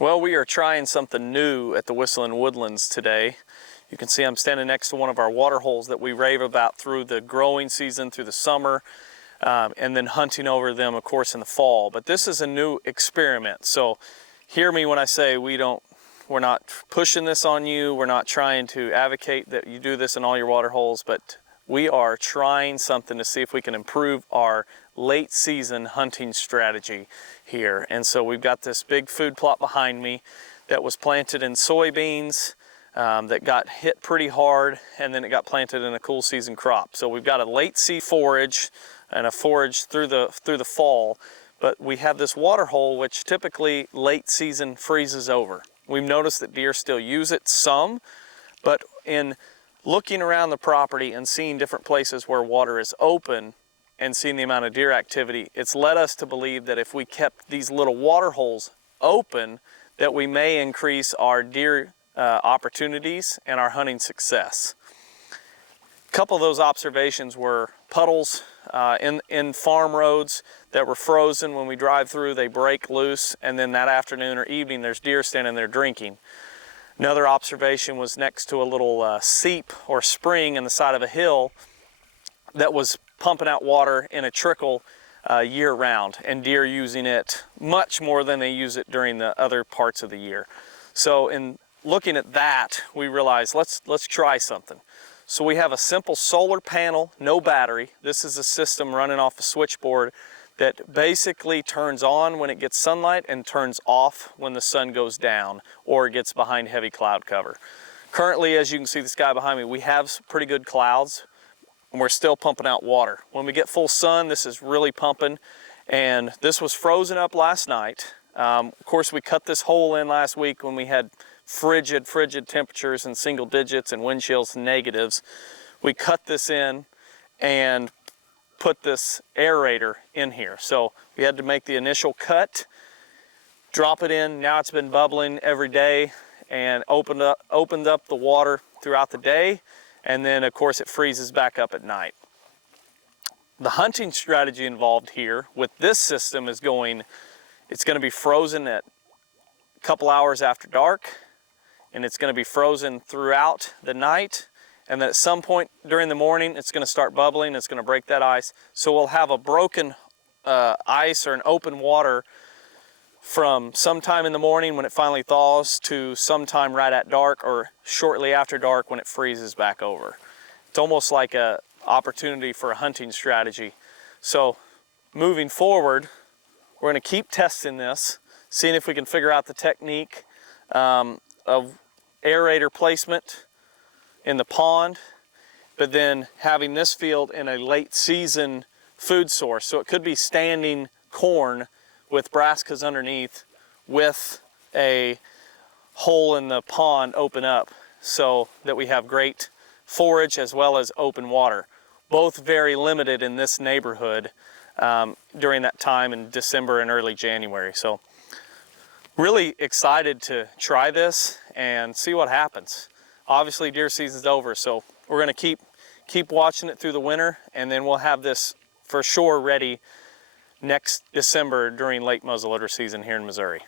Well, we are trying something new at the Whistling Woodlands today. You can see I'm standing next to one of our water holes that we rave about through the growing season, through the summer, and then hunting over them, of course, in the fall. But this is a new experiment. So hear me when I say we're not pushing this on you. We're not trying to advocate that you do this in all your water holes, but we are trying something to see if we can improve our late season hunting strategy here. And so we've got this big food plot behind me that was planted in soybeans that got hit pretty hard, and then it got planted in a cool season crop. So we've got a late season forage and a forage through the fall, but we have this water hole which typically late season freezes over. We've noticed that deer still use it some, but in looking around the property and seeing different places where water is open and seeing the amount of deer activity, it's led us to believe that if we kept these little water holes open, that we may increase our deer opportunities and our hunting success. A couple of those observations were puddles in farm roads that were frozen. When we drive through, they break loose, and then that afternoon or evening there's deer standing there drinking. Another observation was next to a little seep or spring in the side of a hill that was pumping out water in a trickle year-round, and deer using it much more than they use it during the other parts of the year. So in looking at that, we realized let's try something. So we have a simple solar panel, no battery. This is a system running off a switchboard that basically turns on when it gets sunlight and turns off when the sun goes down or gets behind heavy cloud cover. Currently, as you can see the sky behind me, we have pretty good clouds, and we're still pumping out water. When we get full sun, this is really pumping, and this was frozen up last night. Of course, we cut this hole in last week when we had frigid temperatures in single digits and wind chills negatives. We cut this in and put this aerator in here. So we had to make the initial cut, drop it in. Now it's been bubbling every day and opened up the water throughout the day, and then of course it freezes back up at night. The hunting strategy involved here with this system is it's going to be frozen at a couple hours after dark, and it's going to be frozen throughout the night, and then at some point during the morning it's going to start bubbling. It's going to break that ice, so we'll have a broken ice or an open water from sometime in the morning when it finally thaws to sometime right at dark or shortly after dark when it freezes back over. It's almost like an opportunity for a hunting strategy. So moving forward, we're going to keep testing this, seeing if we can figure out the technique of aerator placement in the pond, but then having this field in a late season food source. So it could be standing corn with brassicas underneath with a hole in the pond open up so that we have great forage as well as open water. Both very limited in this neighborhood during that time in December and early January. So really excited to try this and see what happens. Obviously deer season's over, so we're going to keep watching it through the winter, and then we'll have this for sure ready next December during late muzzleloader season here in Missouri.